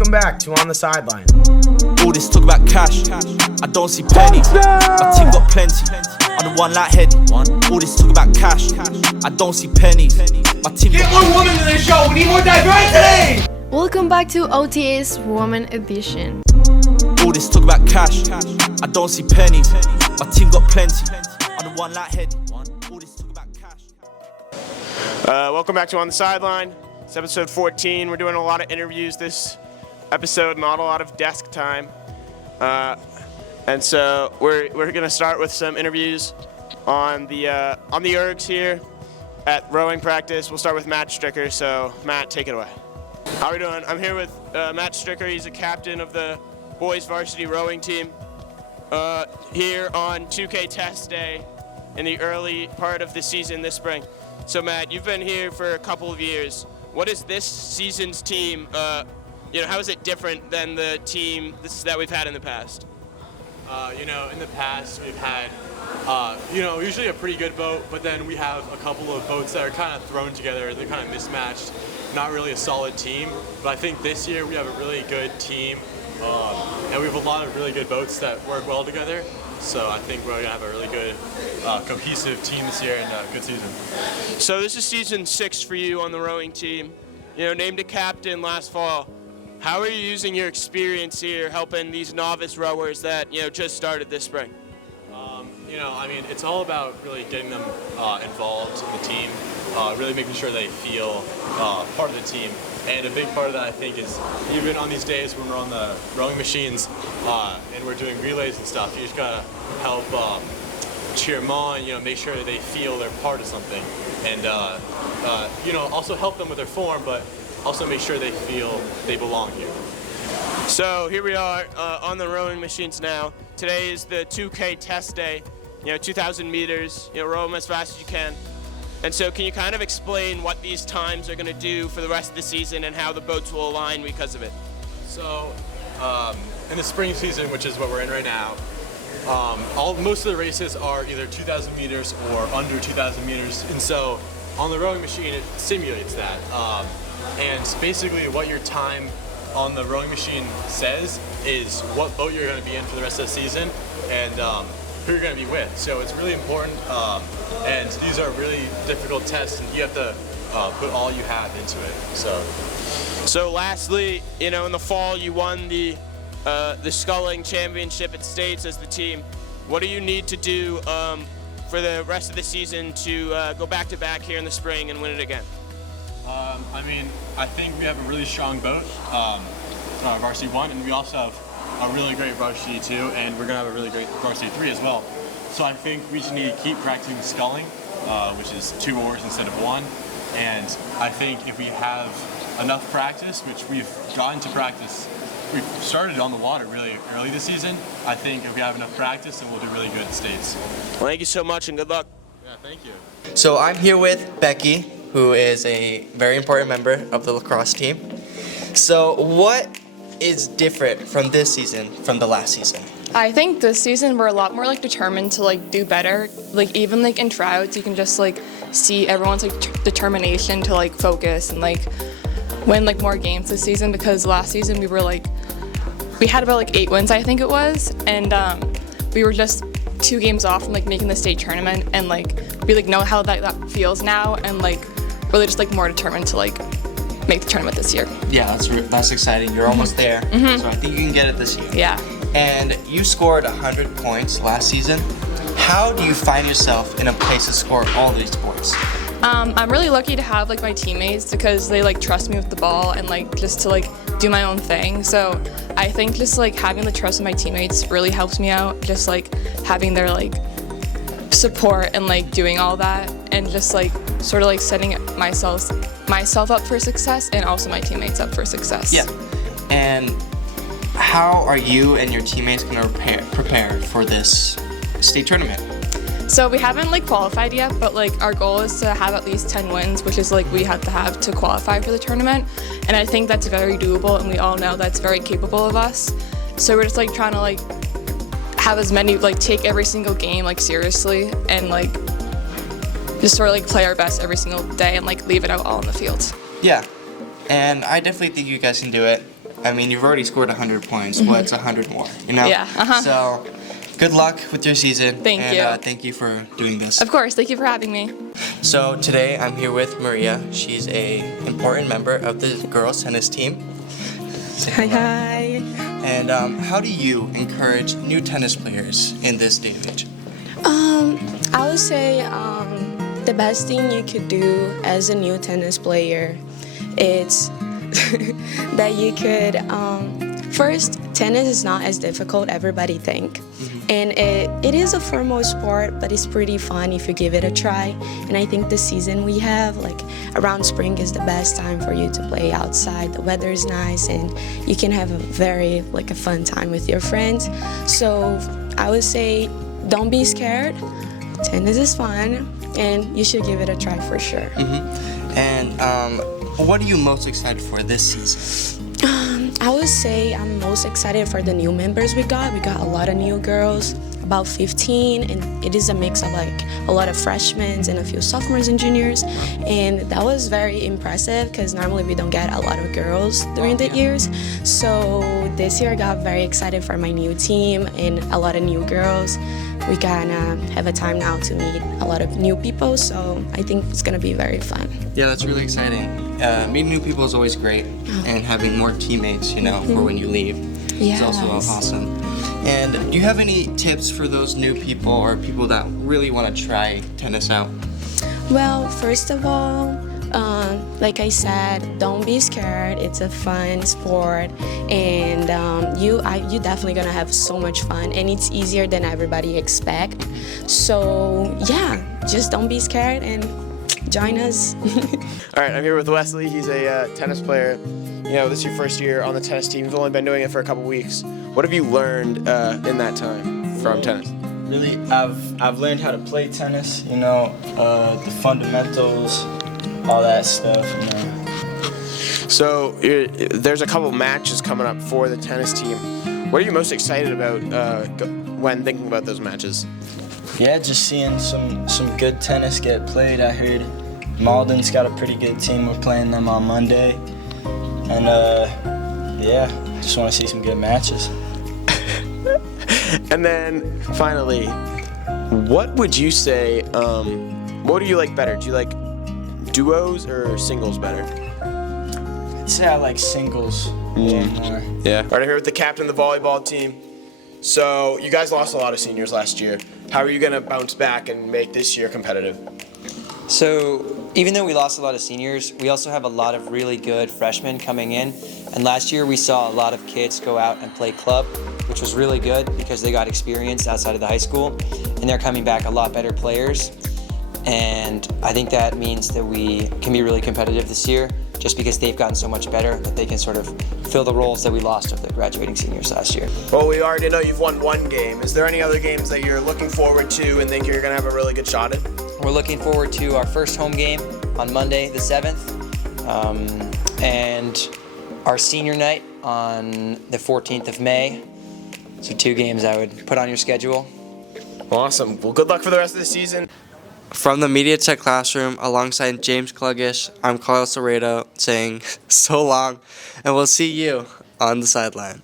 Welcome back to On the Sideline. All this talk about cash, I don't see pennies. My team got plenty, I'm the one like Heady. All this talk about cash, I don't see pennies. My team Get more women to this show, we need more diversity! Welcome back to OTS Woman Edition. All this talk about cash, I don't see pennies. My team got plenty, I'm the one like Heady. All this talk about cash. Welcome back to On the Sideline. It's episode 14. We're doing a lot of interviews this episode, not a lot of desk time. And so we're going to start with some interviews on the ergs here at rowing practice. We'll start with Matt Stricker. So Matt, take it away. How are we doing? I'm here with Matt Stricker. He's a captain of the boys varsity rowing team here on 2K test day in the early part of the season this spring. So Matt, you've been here for a couple of years. What is this season's team, how is it different than the team that we've had in the past? In the past we've had, usually a pretty good boat, but then we have a couple of boats that are kind of thrown together. They're kind of mismatched, not really a solid team. But I think this year we have a really good team, and we have a lot of really good boats that work well together. So I think we're going to have a really good, cohesive team this year and a good season. So this is season 6 for you on the rowing team. Named a captain last fall. How are you using your experience here helping these novice rowers that, just started this spring? It's all about really getting them involved in the team, really making sure they feel part of the team. And a big part of that, I think, is even on these days when we're on the rowing machines and we're doing relays and stuff, you just gotta help cheer them on, make sure that they feel they're part of something. And, also help them with their form, but also make sure they feel they belong here. So here we are on the rowing machines now. Today is the 2K test day, 2,000 meters, row them as fast as you can. And so can you kind of explain what these times are going to do for the rest of the season and how the boats will align because of it? So in the spring season, which is what we're in right now, most of the races are either 2,000 meters or under 2,000 meters. And so on the rowing machine, it simulates that. And basically what your time on the rowing machine says is what boat you're going to be in for the rest of the season and who you're going to be with. So it's really important, and these are really difficult tests, and you have to put all you have into it. So lastly, in the fall, you won the sculling championship at States as the team. What do you need to do for the rest of the season to go back-to-back here in the spring and win it again? I think we have a really strong boat, varsity 1, and we also have a really great varsity 2, and we're going to have a really great varsity 3 as well. So I think we just need to keep practicing sculling, which is 2 oars instead of 1. And I think if we have enough practice, which we've gotten to practice, we've started on the water really early this season. I think if we have enough practice, then we'll do really good at States. Well, thank you so much and good luck. Yeah, thank you. So I'm here with Becky, who is a very important member of the lacrosse team. So what is different from this season from the last season? I think this season we're a lot more determined to do better. Even in tryouts, you can just see everyone's determination to focus and win more games this season, because last season we had about 8 wins, I think it was, and we were just 2 games off from making the state tournament, and we know how that feels now, and really just more determined to make the tournament this year. Yeah, that's exciting. You're almost there. So I think you can get it this year. Yeah. And you scored 100 points last season. How do you find yourself in a place to score all these points? I'm really lucky to have my teammates, because they trust me with the ball and just to do my own thing. So I think just having the trust of my teammates really helps me out. Just having their support and doing all that, and just sort of setting myself up for success and also my teammates up for success. Yeah. And how are you and your teammates going to prepare for this state tournament? So we haven't qualified yet, but our goal is to have at least 10 wins, which is we have to qualify for the tournament. And I think that's very doable, and we all know that's very capable of us. So we're just trying to have as many take every single game seriously, and just sort of play our best every single day and leave it out all in the field. Yeah. And I definitely think you guys can do it. I mean, you've already scored 100 points. What's 100 more? You know. Yeah, So, good luck with your season. Thank and, you. Thank you for doing this. Of course, thank you for having me. So today I'm here with Maria. She's a important member of the girls tennis team. Say hello. Hi. And how do you encourage new tennis players in this day and age? I would say the best thing you could do as a new tennis player is that you could first, tennis is not as difficult everybody think. And it is a formal sport, but it's pretty fun if you give it a try. And I think the season we have, like around spring, is the best time for you to play outside. The weather is nice, and you can have a very a fun time with your friends. So I would say, don't be scared. Tennis is fun, and you should give it a try for sure. And what are you most excited for this season? I would say I'm most excited for the new members we got. We got a lot of new girls, about 15, and it is a mix of a lot of freshmen and a few sophomores and juniors. And that was very impressive because normally we don't get a lot of girls during the years. So this year I got very excited for my new team and a lot of new girls. We gonna have a time now to meet a lot of new people, so I think it's gonna be very fun. Yeah, that's really exciting. Meeting new people is always great, and having more teammates, for when you leave is also awesome. And do you have any tips for those new people or people that really want to try tennis out? Well, first of all, like I said, don't be scared. It's a fun sport, and you definitely gonna have so much fun, and it's easier than everybody expect. So yeah, just don't be scared and join us. All right, I'm here with Wesley. He's a tennis player. This is your first year on the tennis team. You've only been doing it for a couple weeks. What have you learned in that time from tennis? Really, I've learned how to play tennis, the fundamentals, all that stuff, So there's a couple matches coming up for the tennis team. What are you most excited about when thinking about those matches? Yeah, just seeing some good tennis get played. I heard Malden's got a pretty good team. We're playing them on Monday. And just want to see some good matches. And then finally, what would you say, what do you like better? Do you like duos or singles better? I'd say I like singles a little more. Yeah. All right, I'm here with the captain of the volleyball team. So you guys lost a lot of seniors last year. How are you going to bounce back and make this year competitive? So even though we lost a lot of seniors, we also have a lot of really good freshmen coming in. And last year we saw a lot of kids go out and play club, which was really good because they got experience outside of the high school. And they're coming back a lot better players. And I think that means that we can be really competitive this year just because they've gotten so much better that they can sort of fill the roles that we lost of the graduating seniors last year. Well, we already know you've won one game. Is there any other games that you're looking forward to and think you're going to have a really good shot in? We're looking forward to our first home game on Monday the 7th and our senior night on the 14th of May. So 2 games I would put on your schedule. Awesome. Well, good luck for the rest of the season. From the Media Tech classroom, alongside James Kluggish, I'm Carlos Laredo saying so long, and we'll see you on the sideline.